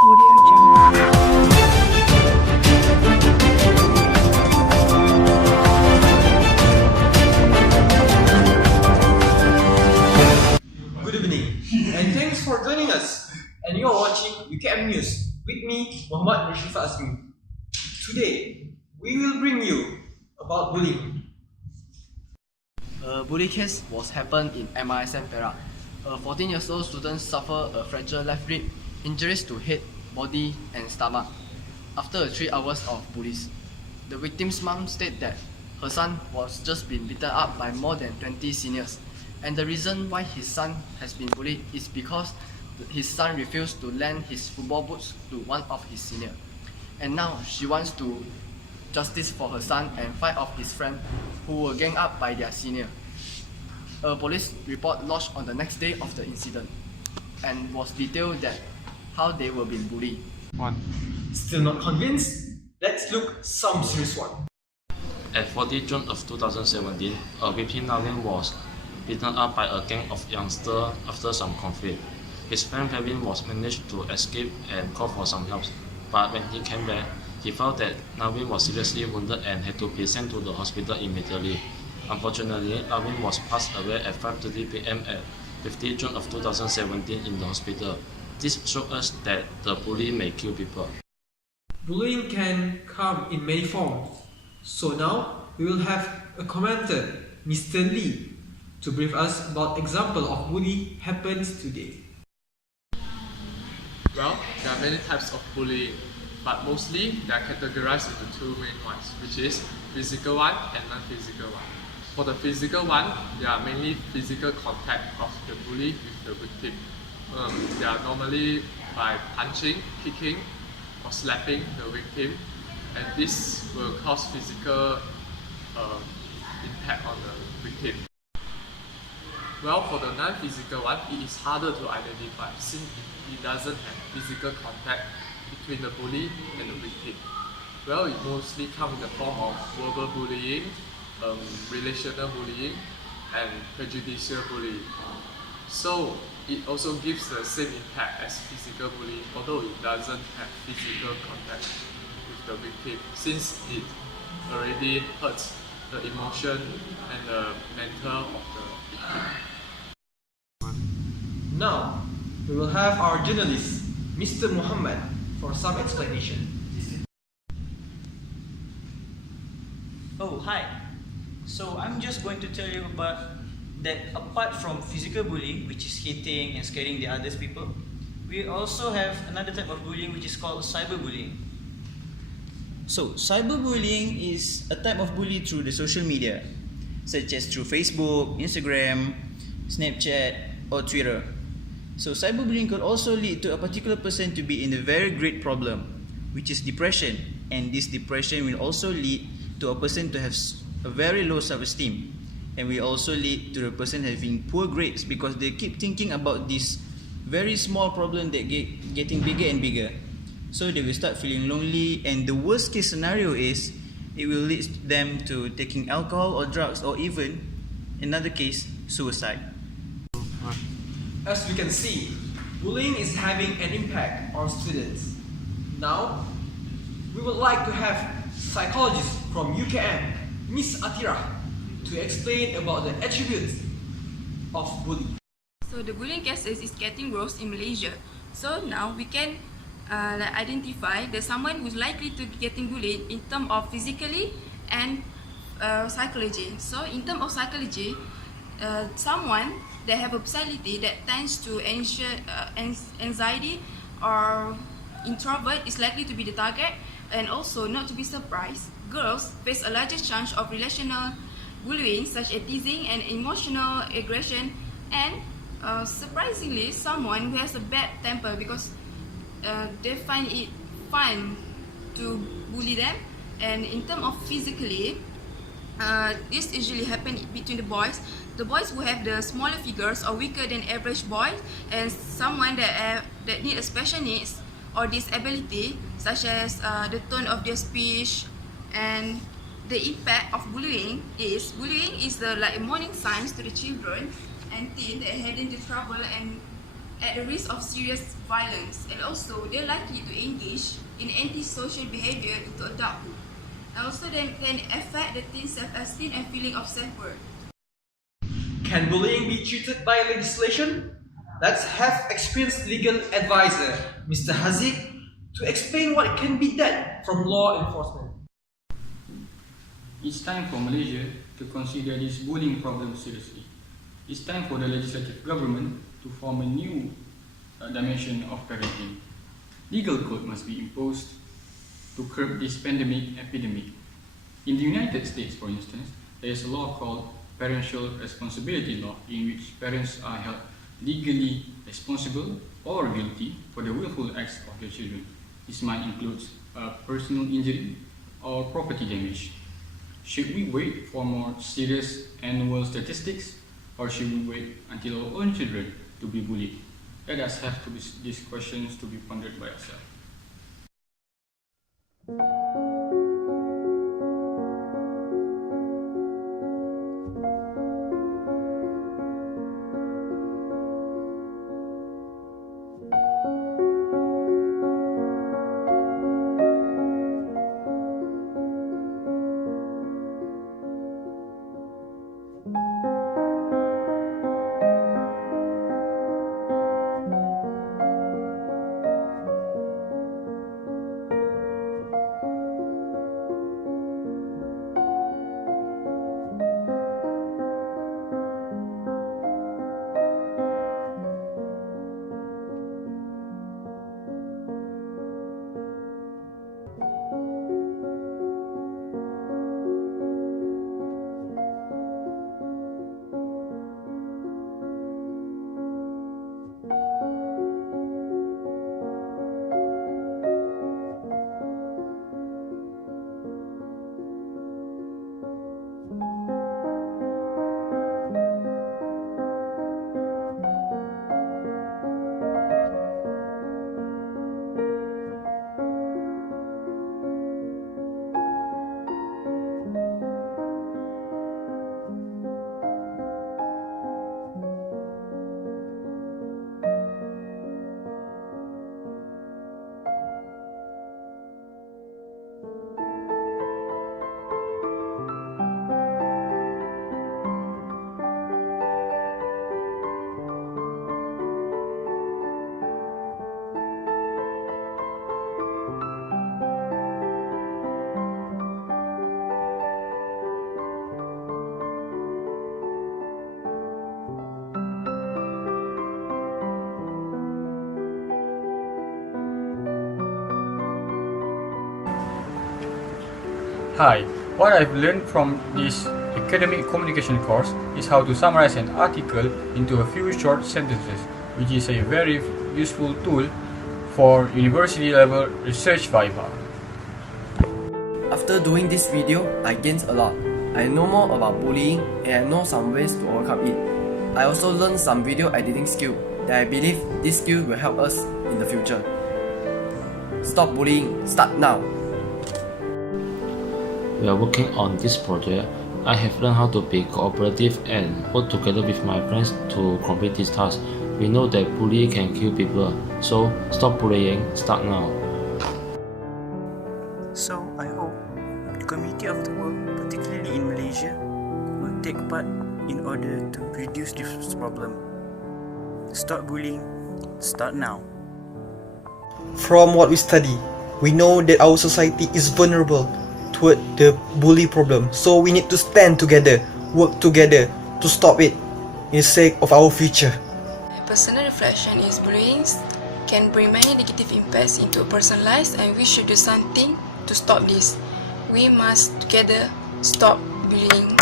Good evening, and thanks for joining us. And you are watching UKM News with me, Muhammad Rashifa Azmi. Today, we will bring you about bullying. A bully case was happened in MISM Perak. A 14-year-old student suffered a fractured left rib, injuries to head, body, and stomach after 3 hours of bullies. The victim's mom stated that her son was just being beaten up by more than 20 seniors, and the reason why his son has been bullied is because his son refused to lend his football boots to one of his seniors. And now she wants to justice for her son and 5 of his friends who were ganged up by their senior. A police report lodged on the next day of the incident and was detailed that how they were being bullied. Still not convinced? Let's look some serious one. At 14 June of 2017, a victim Navin was beaten up by a gang of youngsters after some conflict. His friend Kevin was managed to escape and call for some help, but when he came back, he found that Navin was seriously wounded and had to be sent to the hospital immediately. Unfortunately, Navin was passed away at 5:30 p.m. at 15 June of 2017 in the hospital. This shows us that the bully may kill people. Bullying can come in many forms. So now, we will have a commenter, Mr. Lee, to brief us about example of bullying happens today. Well, there are many types of bullying, but mostly they are categorized into two main ones, which is physical one and non-physical one. For the physical one, they are mainly physical contact of the bully with the victim. They are normally by punching, kicking, or slapping the victim, and this will cause physical impact on the victim. Well, for the non-physical one, it is harder to identify since it doesn't have physical contact between the bully and the victim. Well, it mostly comes in the form of verbal bullying, relational bullying, and prejudicial bullying. So, it also gives the same impact as physical bullying, although it doesn't have physical contact with the victim, since it already hurts the emotion and the mental of the victim. Now, we will have our journalist, Mr. Muhammad, for some explanation. Oh, hi. So I'm just going to tell you about that apart from physical bullying, which is hitting and scaring the other people, we also have another type of bullying which is called cyberbullying. So cyberbullying is a type of bully through the social media, such as through Facebook, Instagram, Snapchat, or Twitter. So cyberbullying could also lead to a particular person to be in a very great problem, which is depression, and this depression will also lead to a person to have a very low self-esteem, and will also lead to the person having poor grades because they keep thinking about this very small problem that getting bigger and bigger. So they will start feeling lonely, and the worst case scenario is it will lead them to taking alcohol or drugs, or even, another case, suicide. As we can see, bullying is having an impact on students. Now, we would like to have psychologist from UKM, Miss Atira, to explain about the attributes of bullying. So the bullying cases is getting worse in Malaysia. So now we can identify that someone who's likely to getting bullied in terms of physically and psychology. So in terms of psychology, someone that have a personality that tends to anxiety or introvert is likely to be the target. And also, not to be surprised, girls face a larger chance of relational bullying such as teasing and emotional aggression, and surprisingly, someone who has a bad temper because they find it fun to bully them. And in terms of physically, this usually happens between the boys. The boys who have the smaller figures or weaker than average boys, and someone that need a special needs or disability, such as the tone of their speech. And the impact of bullying is the like warning signs to the children and teens that head into trouble and at the risk of serious violence, and also they're likely to engage in antisocial behavior into adulthood. And also they can affect the teen's self-esteem and feeling of self-worth. Can bullying be treated by legislation? Let's have experienced legal advisor, Mr. Haziq, to explain what can be done from law enforcement. It's time for Malaysia to consider this bullying problem seriously. It's time for the legislative government to form a new dimension of parenting. Legal code must be imposed to curb this epidemic. In the United States, for instance, there is a law called Parental Responsibility Law, in which parents are held legally responsible or guilty for the willful acts of their children. This might include personal injury or property damage. Should we wait for more serious annual statistics, or should we wait until our own children to be bullied? Let us have these questions to be pondered by ourselves. Hi, what I've learned from this academic communication course is how to summarize an article into a few short sentences, which is a very useful tool for university level research viva. After doing this video, I gained a lot. I know more about bullying and I know some ways to overcome it. I also learned some video editing skill that I believe this skill will help us in the future. Stop bullying, start now. While working on this project, I have learned how to be cooperative and work together with my friends to complete this task. We know that bullying can kill people, so stop bullying, start now. So I hope the community of the world, particularly in Malaysia, will take part in order to reduce this problem. Stop bullying, start now. From what we study, we know that our society is vulnerable toward the bully problem. So we need to stand together, work together to stop it in the sake of our future. My personal reflection is bullying can bring many negative impacts into a person's life, and we should do something to stop this. We must together stop bullying.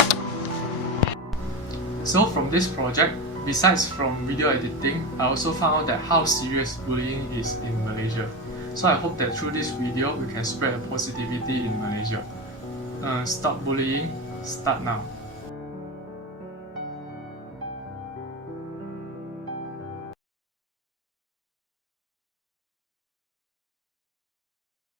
So from this project, besides from video editing, I also found out that how serious bullying is in Malaysia. So I hope that through this video, we can spread positivity in Malaysia. Stop bullying, start now.